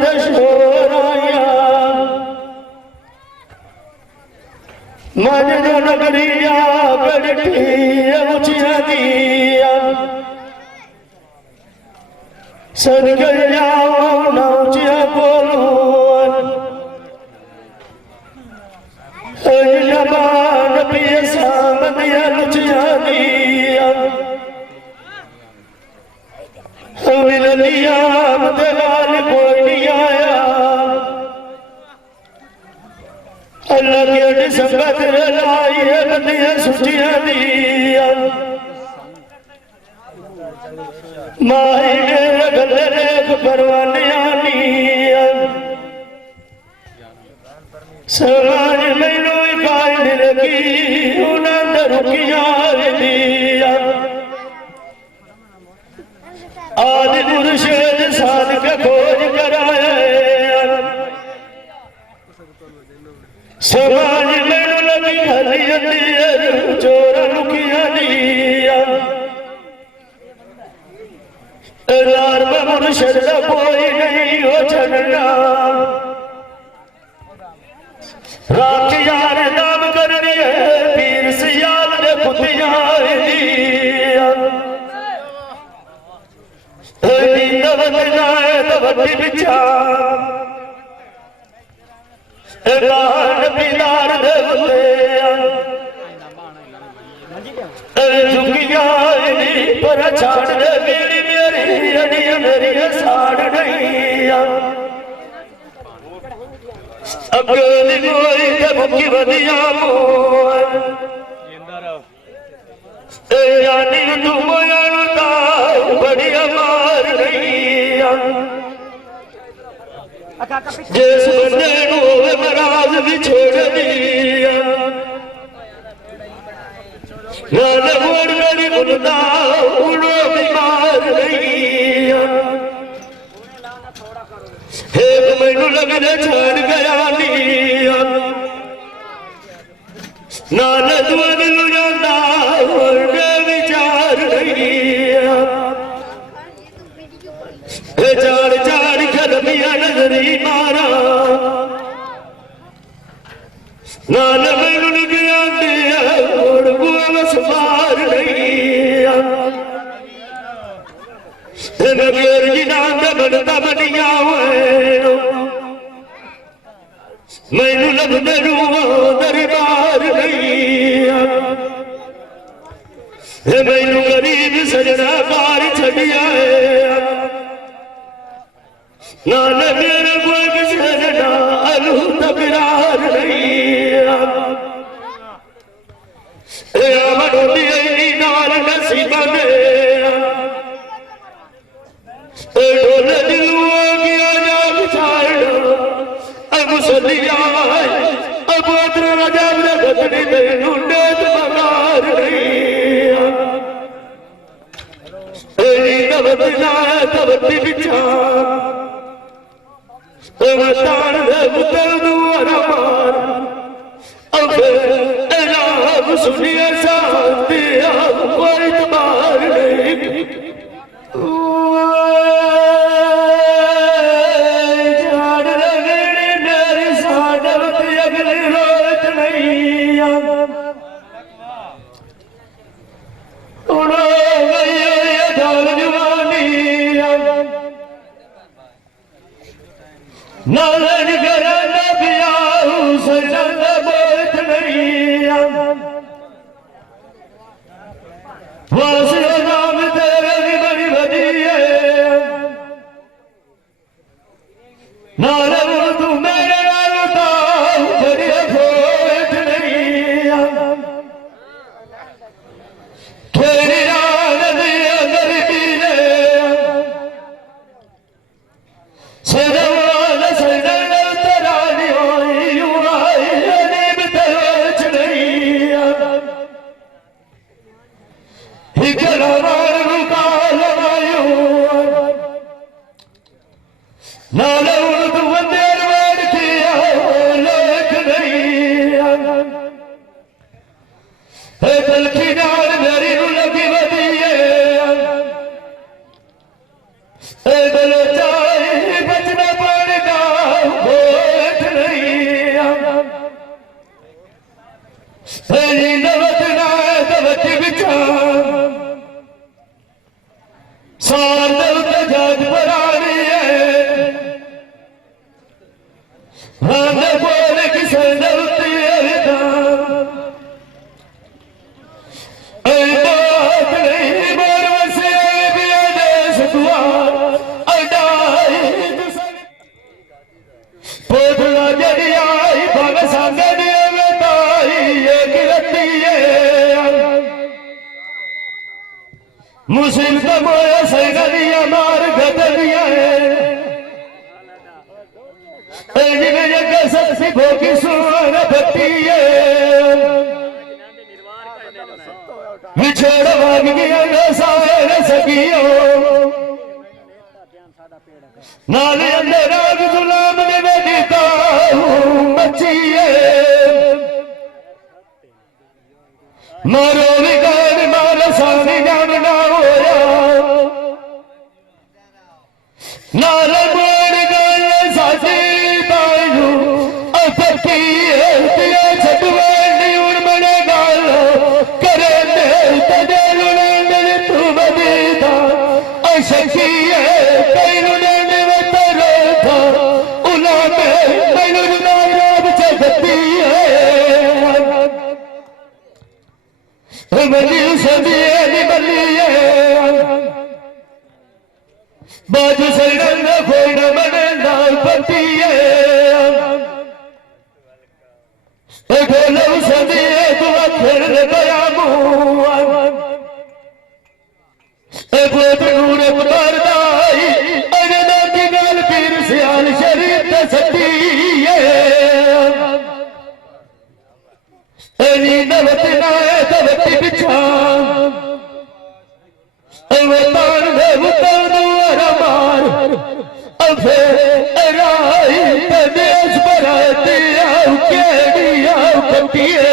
दशोराया मन जो नगरिया गढ़ी ऊंचिया दिया सदकर जाओ ना ऊंचिया बोलो जबान पिया सामनिया ऊंचिया दिया मिलनिया मदलाल कोई नहीं आया अल्लाह के संगत लाई है बंदियां सुचियां दिया माही ने गले ने परवानियां दिया समाज मैनू इकाई नहीं लगी उन्हें रुकिया दिया आदि मुर्शिद साध के खोज कराया समाज में लगी हली चोर लुकिया दिया यार में मुर्शिद कोई नहीं हो छड़ना रात यार नाम कर रही है पीर सियाल ने पुतिया दिया नवती बिछा पीदार झुकिया पर छाड़ मेरी मेरी अड़िया मेरी साड़ नहीं अकेली कोई भुखी बदिया यानी तू मोया बढ़िया मार रही जिस बंदे को मराज भी छोड़ दिया नाल मोड़ मेरी बुलदा उड़ो बीमार रही एक मैनू लगने छाड़ गया दिया नाल दुआन लू जाता विचार रही चार चार खलमिया नजरी मारा नाल मैनू निकलिया दिया बस मार रही नगेर जी नाम बनता बनिया मैनू लगने दरबार नहीं मैनू गरीब सजना बार छड़िया नाल मेरे कोई सजना अलू तकरार नहीं नाल नसीबा डोले दिलू गया जाग छाड़ना अब सदिया अब अदर राजा गदनी मैनू डेत बगार नहीं तवती बिछा तान अब सुनिए शांति कोई तबार नहीं जान लगनी मेरी साडत अगली रोत नहीं उड़ो गई दाल जवानी नालन करन पियाऊ सजन बोत नहीं वासे नाम तेरे भी बड़ी बदिए नाल तू मेरे नाल ताऊ बड़ी फोट नहीं तेरी रान दी अंदर की ने सजवान सजन तेरा नहीं उड़ाई नीम तेज नहीं नाल तू बंदेर वाड़ किया लेख नहीं तलखी नाल मेरी लगी वधिए बलोचा बचना पानी मुसीबत मोया सैना दिया मार गदलिया जिन्हें जगह सबसे भोगी सुन भक्ति विछोड़ भाग गया न सारे सगियो नाले अंदर आग गुलाम ने देता हूँ बच्चिए मारो विगाड़ मारो सानी जान ना होया नाले मोड़ गए साथी बायू अपती दिया छटवानी उड़ मने गालो करे दे तदे लुने तू बदीदा अशकी कई लुने बाजू से खोड़ बने लाल पति सदिए तुम फिर गया मुरदाई अगना की गल पीर सियाल शरीर सती नवती नाए तवती पिछा अवतार देवता मार अफे राई देश बराती आओ केड़ी आओ कटिए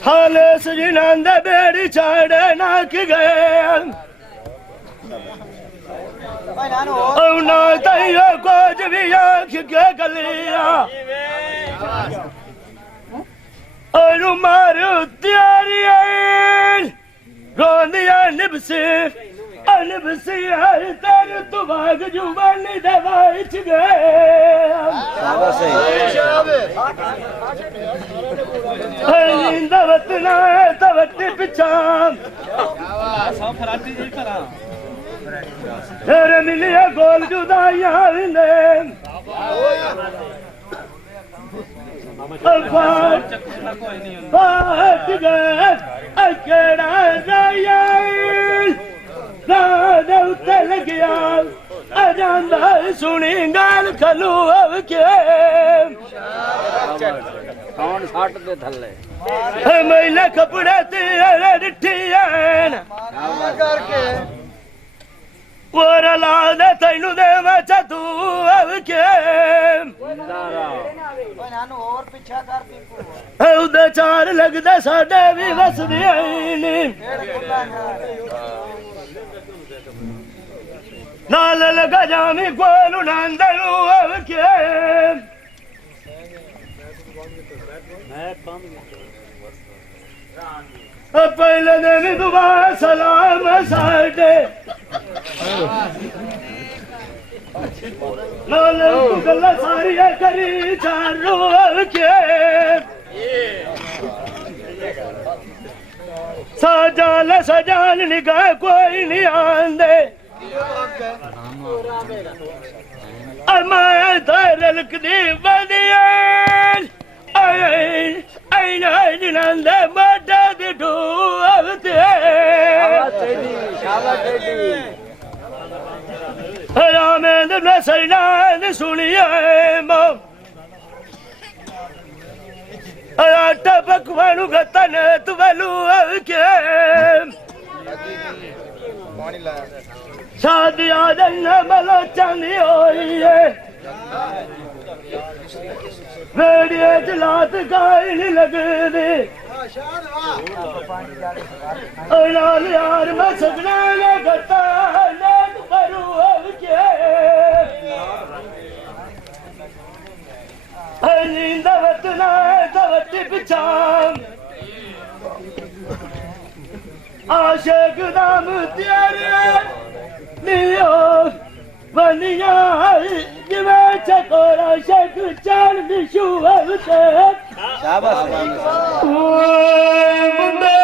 साले सजनंद बेड़ी चाड़े नाक गए ना तैयो कुछ भी आँख के गलिया और मारू त्यारी रोंदिया निबसी अनबसी है तेरे तो भाग जुबानी दवाई च दवतना दवती पिछा तेरे मिलिया गोल जुदाइया बाट गए अकेड़ा उतल गया अजांदा सुनी गाल खलू अब के महिला कपड़े तेरे डिठिया और लाद तैनू देवा तू अब के उदे चार लगदे साडे भी वसदी नाल लगा जामी कोलू नांदलू अब के पहले दिन दुआ सलाम साडे नाल गल्ला सारी करी चारू के सजाल सजाल निगाह कोई नहीं आंदे मैं रलक दी बदिया नंद माता दी ढूवते रामेंद्र ने सैनान सुनिया टपकवानु गतन तुवलू के शादिया जन मलो चंदी होई है वेड़िए जलात गाय नहीं लगदी नाल यार मैं सजना लगता नाथ करू अब के नींदवत ना दवत पिछाम आशिक दाम तेरे नियो बनिया जिवे चकोरा शक चाल निशु अवते शाबाश मुंडे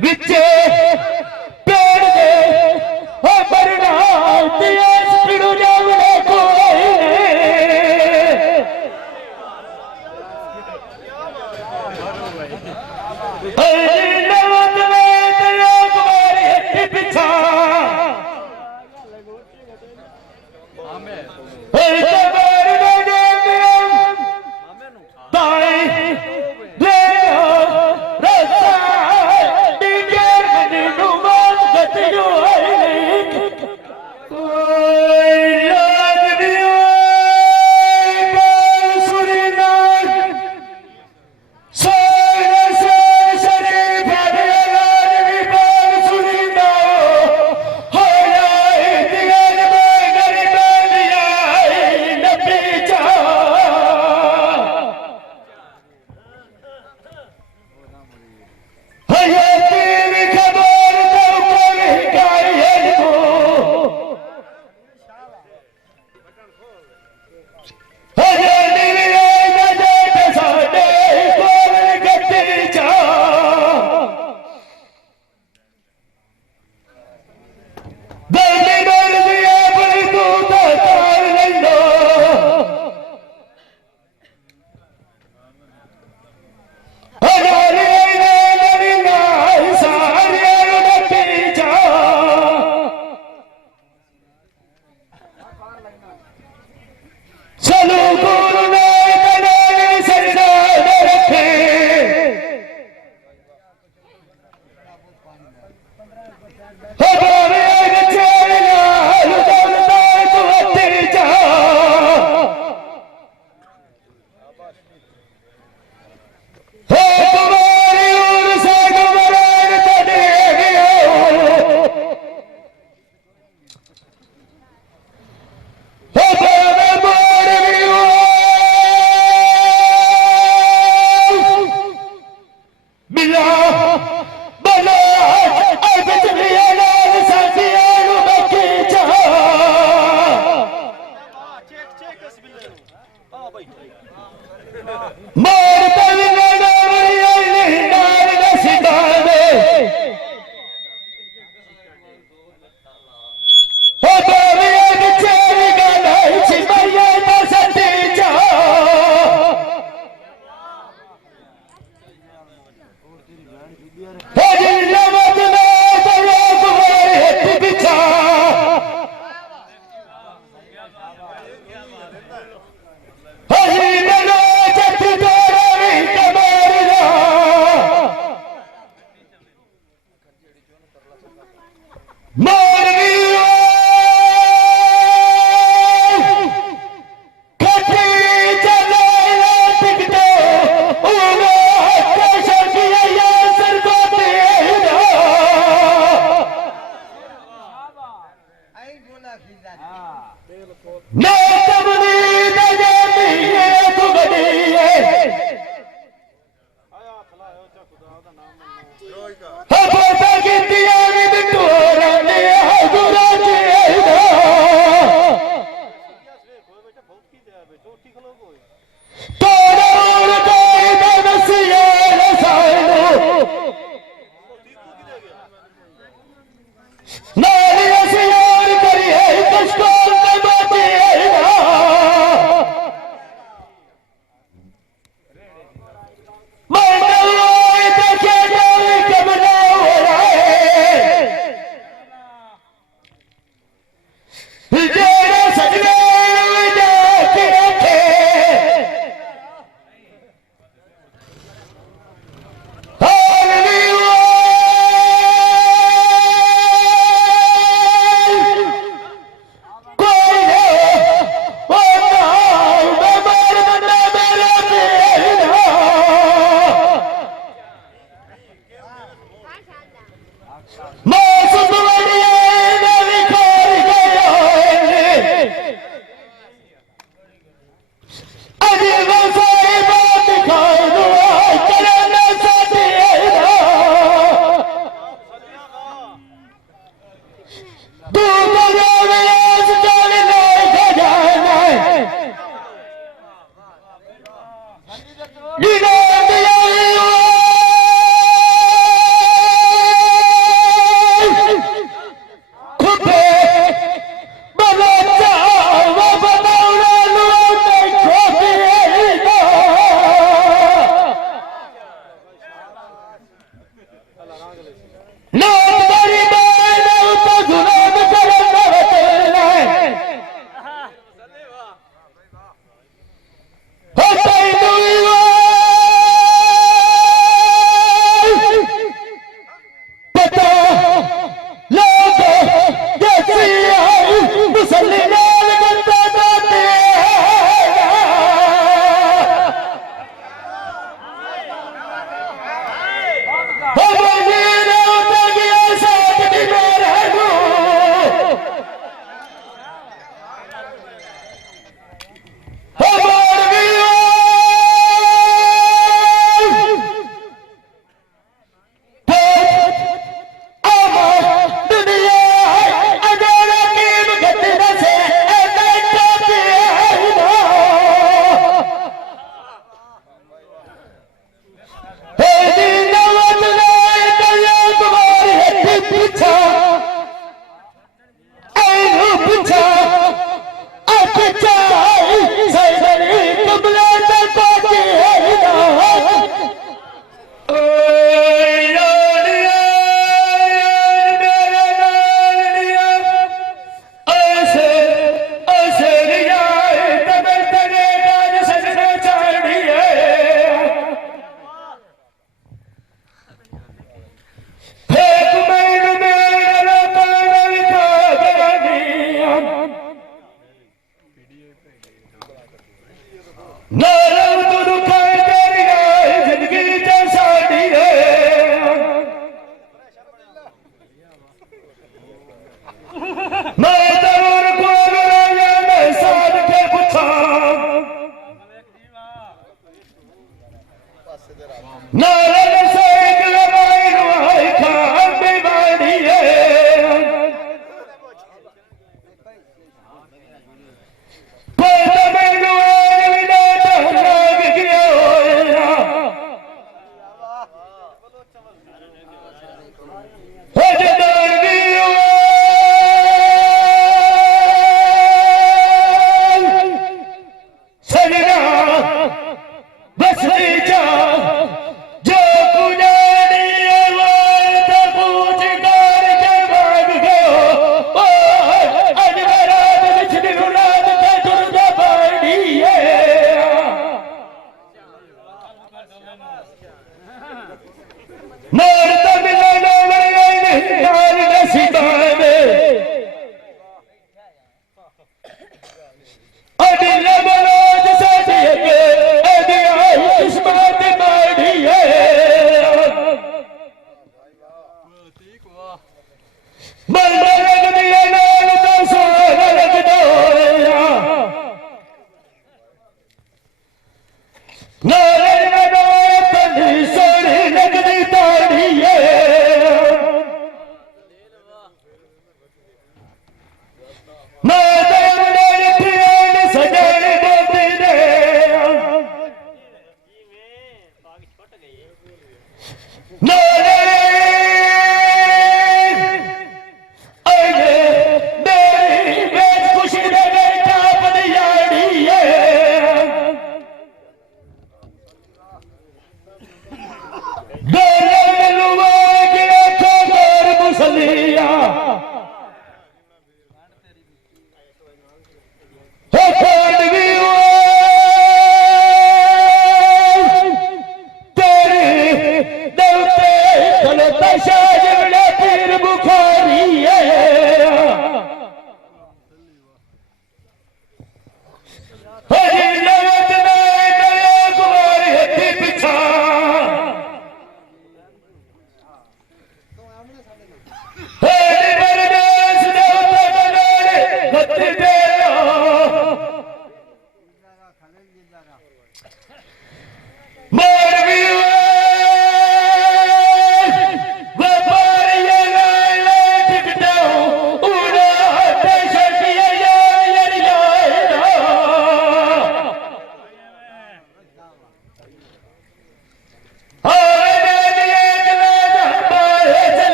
विचे पेड़ दे हो मरना दिया पिड़ू जावने कोई नवत में तेरा कुमारी हट्टी पिछा नौकरी में तो जुनून करना तेरा हो तैनू पता लोग जैसी मुसल्ली नाल गंदा जाते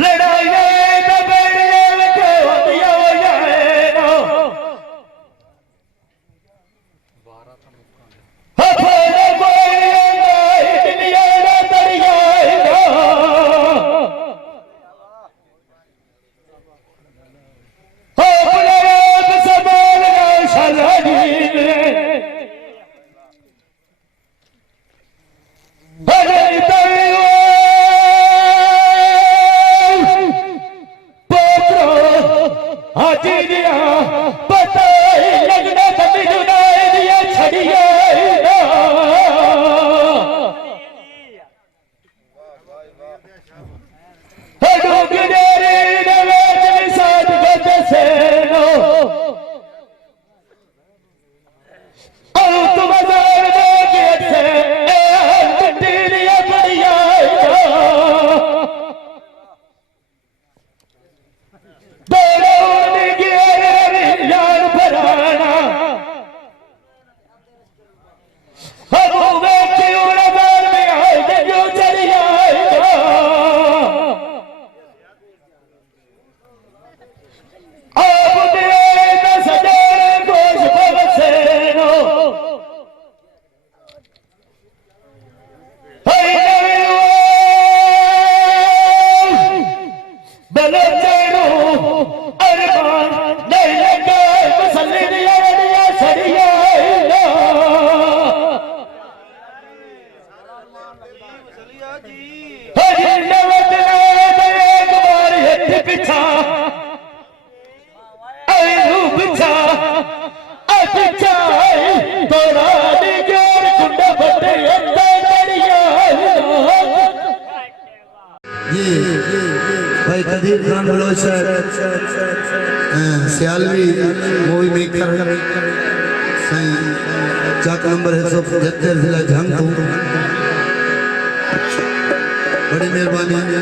लड़ाई तो बेड़िए के होदिया जाए ना हफड़े बोलिए दुनिया ना दरिया ना हो बुलाव समान ना शलाजी हरे तैयो हाजी दिया पता ही लगना कभी जुदाई दिया छड़िया भाई कदीर खान बलोच सियालवी मूवी मेकर सही चाक नंबर 175 जिला झंग बड़ी मेहरबानी।